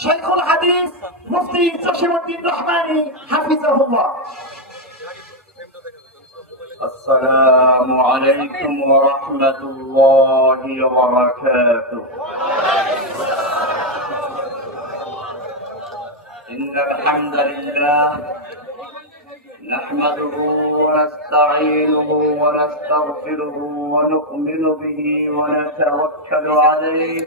شيخ الحديث مفتي جسيم الدين رحماني حفظه الله السلام عليكم ورحمة الله وبركاته. إن الحمد لله نحمده ونستعينه ونستغفره ونؤمن به ونتوكل عليه.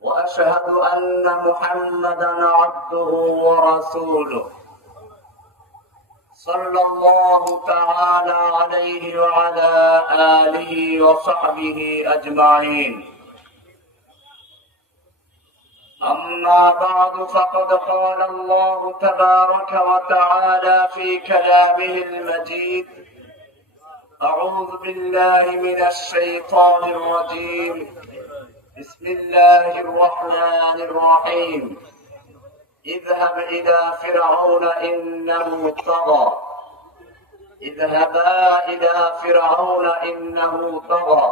وأشهد أن محمدا عبده ورسوله. صلى الله تعالى عليه وعلى آله وصحبه أجمعين. أما بعد فقد قال الله تبارك وتعالى في كلامه المجيد أعوذ بالله من الشيطان الرجيم. بسم الله الرحمن الرحيم اذهب إلى فرعون إنه طغى اذهبا إلى فرعون إنه طغى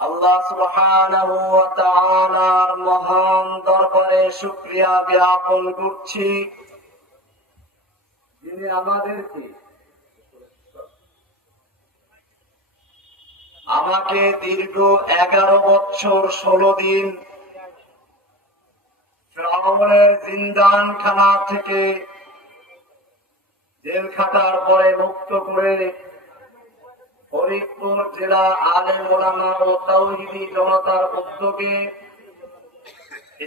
আল্লাহ সুবহানাহু ওয়া তাআলার মহান দরবারে শুকরিয়া জ্ঞাপন করছি যিনি আমাদেরকে আমাকে দীর্ঘ এগারো বছর ষোলো দিন ফ্রাউনের জিন্দান খানা থেকে জেল খাটার পরে মুক্ত করে ফরিদপুর জেলা আলে মোলামা ও তাওহিদি জনতার উদ্যোগে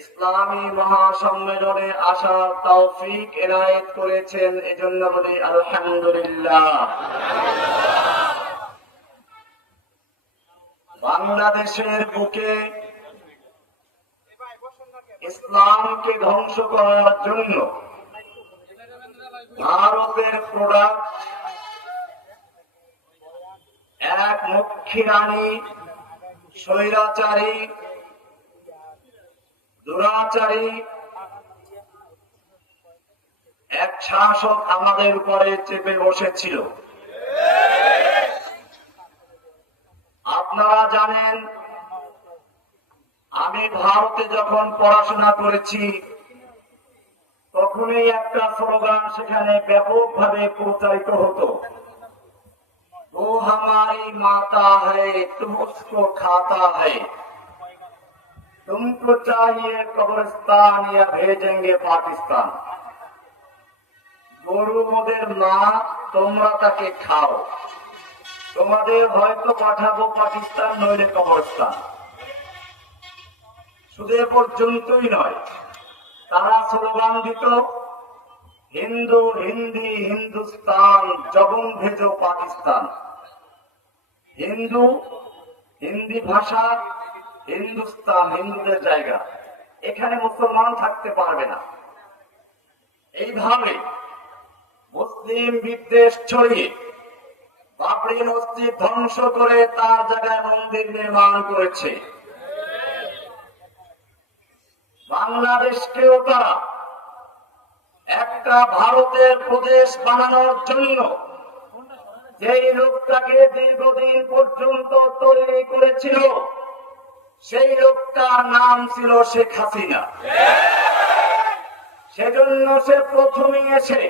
ইসলামী মহাসম্মেলনে আসার তৌফিক এনায়েত করেছেন। এজন্য বলি আলহামদুলিল্লাহ। বাংলাদেশের বুকে ইসলামকে ধ্বংস করার জন্য ভারতের প্রোডাক্ট এক মুখী রানী, স্বৈরাচারী, দুরাচারী, এক শাসক আমাদের উপরে চেপে বসেছিল। আপনারা জানেন, আমি ভারতে যখন পড়াশোনা করেছি, তখনই একটা স্লোগান সেখানে ব্যাপকভাবে প্রচারিত হতো। গরু মোদের মা, তোমরা তাকে খাও। তোমাদের হয়তো পাঠাবো পাকিস্তান নইলে কবরস্থান। শুধু এ পর্যন্তই নয়, তারা স্লোগান দিত, হিন্দু, হিন্দি, হিন্দুস্তান জবন ভেজো পাকিস্তান। হিন্দু, হিন্দি ভাষা, হিন্দুস্তান, হিন্দুদের জায়গা। এখানে মুসলমান থাকতে পারবে না। এইভাবে মুসলিম বিদ্বেষ ছড়িয়ে বাবরি মসজিদ ধ্বংস করে তার জায়গায় মন্দির নির্মাণ করেছে। বাংলাদেশকেও তারা একটা ভারতের প্রদেশ বানানোর জন্য যেই লোকটাকে দীর্ঘদিন পর্যন্ত তৈরি করেছিল, সেই লোকটার নাম ছিল শেখ হাসিনা। সেজন্য সে প্রথমে এসে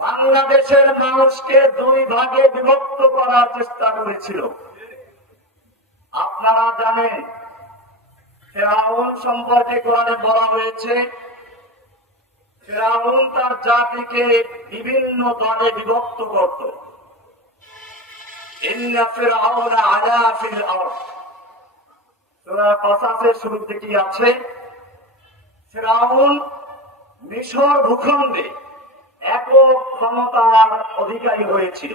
বাংলাদেশের মানুষকে দুই ভাগে বিভক্ত করার চেষ্টা করেছিল। আপনারা জানেন, ফেরাউন সম্পর্কে কোরআনে বলা হয়েছে, ফেরাউন তার জাতিকে বিভিন্ন দলে বিভক্ত করত। ইন্না ফিরআউনা আলা ফিল আরদ। সূরা কসাসের শুরু থেকে আছে? ফেরাউন মিশর ভূখণ্ডে একক ক্ষমতার অধিকারী হয়েছিল।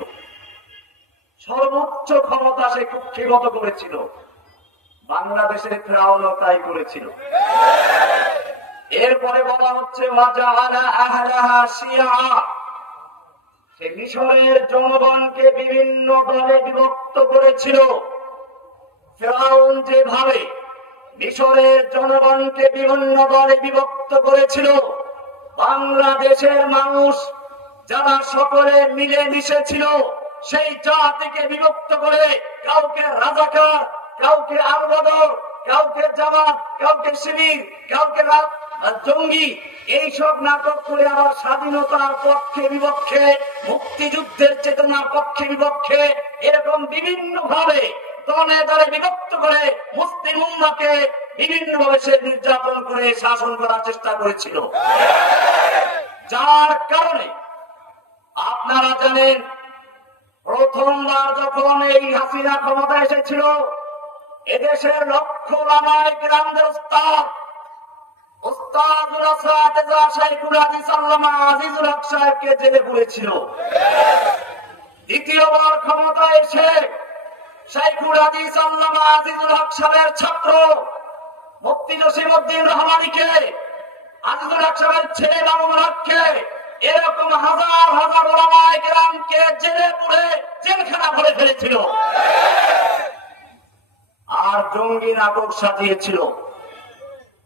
সর্বোচ্চ ক্ষমতা সে কুক্ষিগত করেছিল। বাংলাদেশের ফ্রাউনও তাই করেছিল। এরপরে বলা হচ্ছে সে মিশরের জনগণকে বিভিন্ন দলে বিভক্ত করেছিল। ফেরাউন যেভাবে মিশরের জনগণকে বিভিন্ন দলে বিভক্ত করেছিল বাংলাদেশের মানুষ যারা সকলে মিলে মিশেছিল সেই জাতিকে বিভক্ত করে কাউকে রাজাকার, কাউকে আলবদর কাউকে জামাত, কাউকে শিবির, কাউকে জঙ্গি, এইসব নাটক করে আবার স্বাধীনতার পক্ষে বিপক্ষে, মুক্তিযুদ্ধের চেতনার পক্ষে বিপক্ষে এরকম বিভিন্ন ভাবে দলে দলে বিভক্ত করে মুসলিম উম্মাকে বিভিন্ন ভাবে সে নির্যাতন করে শাসন করার চেষ্টা করেছিল। যার কারণে আপনারা জানেন প্রথমবার যখন এই হাসিনা ক্ষমতা এসেছিল, এদেশের লক্ষ লামায় গ্রামদের উস্তাদ ছাত্র মুফতি জসিমউদ্দিন রহমানিকে আজিজুল হক সাহেবের ছেলে মামুন হককে, এরকম হাজার হাজার ওলামায়ে কেরামকে জেলে পুরে জেলখানা ভরে ফেলেছিল। আর জঙ্গি নাটক সাজিয়েছিল।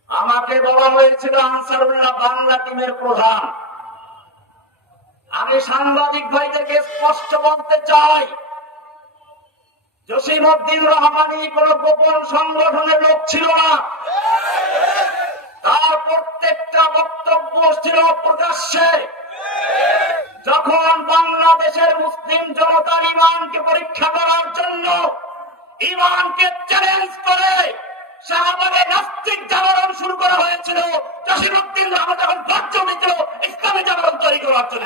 আমাকে বলা হয়েছিল আনসারুল্লাহ বাংলা টিমের প্রধান। আমি সাংবাদিক ভাইদেরকে স্পষ্ট বলতে চাই জসিমউদ্দিন রহমানি কোন গোপন সংগঠনের লোক ছিল না। তার প্রত্যেকটা বক্তব্য ছিল প্রকাশ্যে। যখন বাংলাদেশের মুসলিম জনতার ইমানকে পরীক্ষা করার জন্য ইমানকে চ্যালেঞ্জ করে শাহবাগে নাস্তিক জাগরণ শুরু করা হয়েছিল জসিমুদ্দিন রহমান যখন গর্জ উঠেছিল ইসলামী জাগরণ তৈরি করার জন্য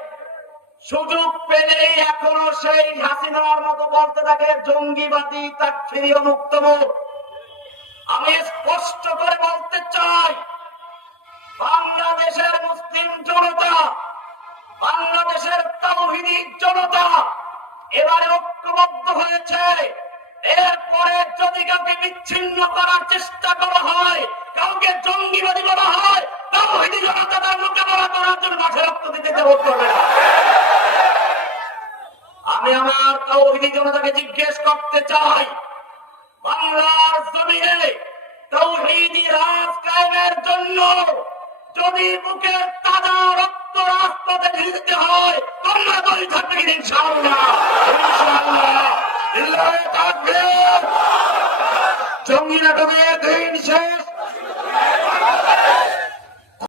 সুযোগ পেলেই এখনও সেই হাসিনার মতো বলতে থাকে, জঙ্গিবাদী তার ফিরিয়ে মুক্ত আমি স্পষ্ট করে বলতে চাই, বাংলাদেশের মুসলিম জনতা, বাংলাদেশের তাওহিদি জনতা এবারে ঐক্যবদ্ধ হয়েছে। এরপরে যদি কাউকে বিচ্ছিন্ন করার চেষ্টা করা হয়, কাউকে জঙ্গিবাদী বলা হয় তাওহিদি জনতা তার মোকাবেলা করার জন্য মাঠে রক্ত দিতে দেবো। করবে না তৌহিদি জনতাকে জিজ্ঞেস করতে চাই। বাংলার জমিনে তৌহিদি রাজ কায়েমের জন্য যদি বুকের তাজা রক্ত রাস্তাতে দিতে হয়, তোমরা তৈরি থাকবে কিনা ইনশাআল্লাহ? ইনশাআল্লাহ। ইল্লাহে জঙ্গি নাটকের দিন শেষ।